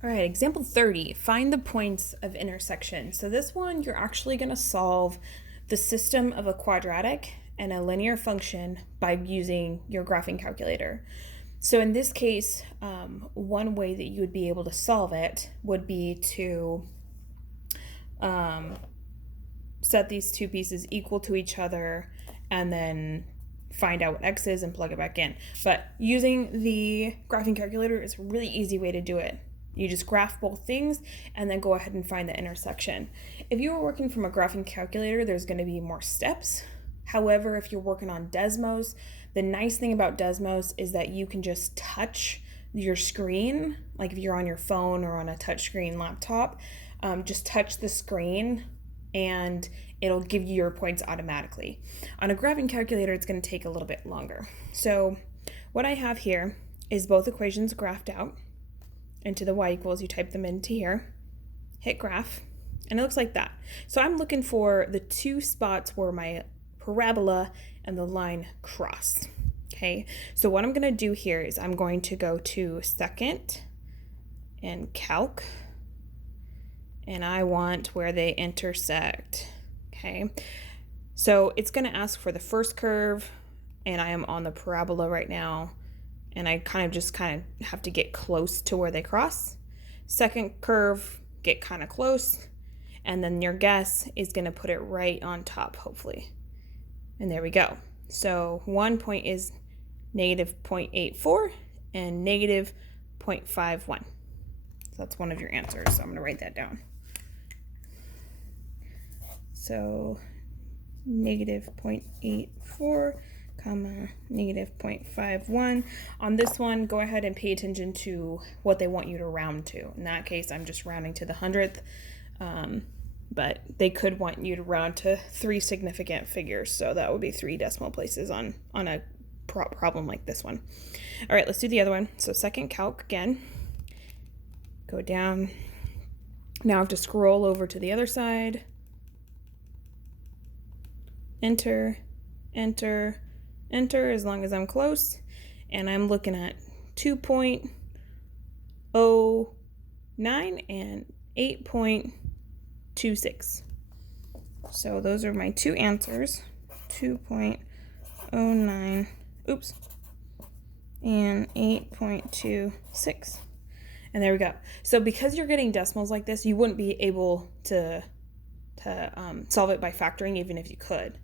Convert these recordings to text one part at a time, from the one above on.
All right, example 30, find the points of intersection. So this one, you're actually going to solve the system of a quadratic and a linear function by using your graphing calculator. So in this case, one way that you would be able to solve it would be to set these two pieces equal to each other and then find out what x is and plug it back in. But using the graphing calculator is a really easy way to do it. You just graph both things and then go ahead and find the intersection. If you were working from a graphing calculator, there's going to be more steps. However, if you're working on Desmos, the nice thing about Desmos is that you can just touch your screen, like if you're on your phone or on a touchscreen laptop, just touch the screen and it'll give you your points automatically. On a graphing calculator, it's going to take a little bit longer. So what I have here is both equations graphed out into the y equals. You type them into here, hit graph, and it looks like that. So I'm looking for the two spots where my parabola and the line cross. Okay, so what I'm going to do here is I'm going to go to second and calc, and I want where they intersect. Okay, so it's going to ask for the first curve, and I am on the parabola right now, and I kind of have to get close to where they cross. Second curve, get kind of close, and then your guess is going to put it right on top, hopefully. And there we go. So 1 point is negative 0.84 and negative 0.51. So that's one of your answers. So I'm going to write that down. So negative 0.84 comma negative 0.51. On this one, go ahead and pay attention to what they want you to round to. In that case, I'm just rounding to the 100th, but they could want you to round to 3 significant figures, so that would be 3 decimal places on a problem like this one. All right, let's do the other one. So second calc again, go down. Now I have to scroll over to the other side, enter, enter, enter as long as I'm close, and I'm looking at 2.09 and 8.26. So those are my two answers, 2.09, and 8.26. And there we go. So because you're getting decimals like this, you wouldn't be able to solve it by factoring even if you could.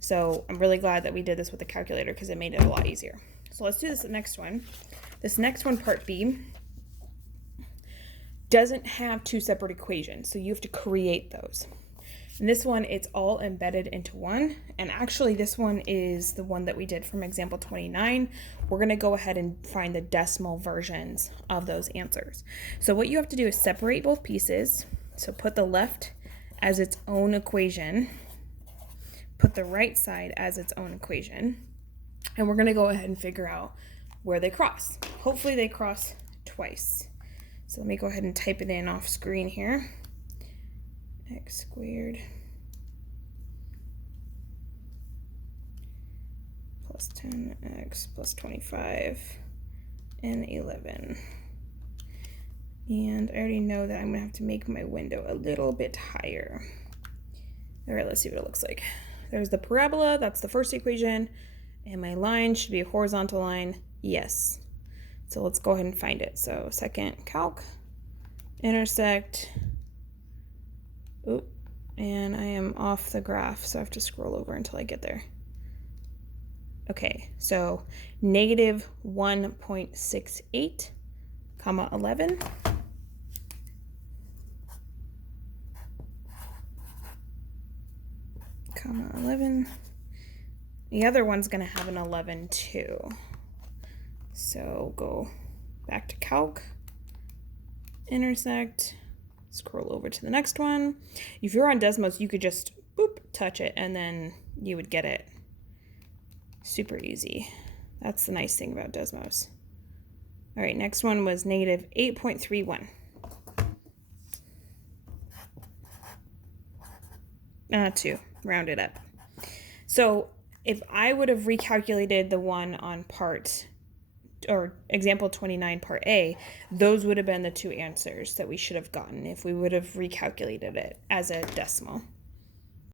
So I'm really glad that we did this with the calculator because it made it a lot easier. So let's do this next one. This next one, part B, doesn't have two separate equations, so you have to create those. And this one, it's all embedded into one. And actually, this one is the one that we did from example 29. We're going to go ahead and find the decimal versions of those answers. So what you have to do is separate both pieces. So put the left as its own equation, put the right side as its own equation, and we're going to go ahead and figure out where they cross. Hopefully they cross twice. So let me go ahead and type it in off screen here. X squared plus 10x plus 25 and 11. And I already know that I'm going to have to make my window a little bit higher. All right, let's see what it looks like. There's the parabola, that's the first equation, and my line should be a horizontal line, yes. So let's go ahead and find it. So second calc, intersect, and I am off the graph, so I have to scroll over until I get there. Okay, so negative 1.68, comma 11. Comma 11. The other one's going to have an 11 too. So go back to calc, intersect, scroll over to the next one. If you're on Desmos, you could just touch it and then you would get it. Super easy. That's the nice thing about Desmos. All right, next one was negative 8.31. 2, round it up. So if I would have recalculated the one on part or example 29 part A, those would have been the two answers that we should have gotten if we would have recalculated it as a decimal.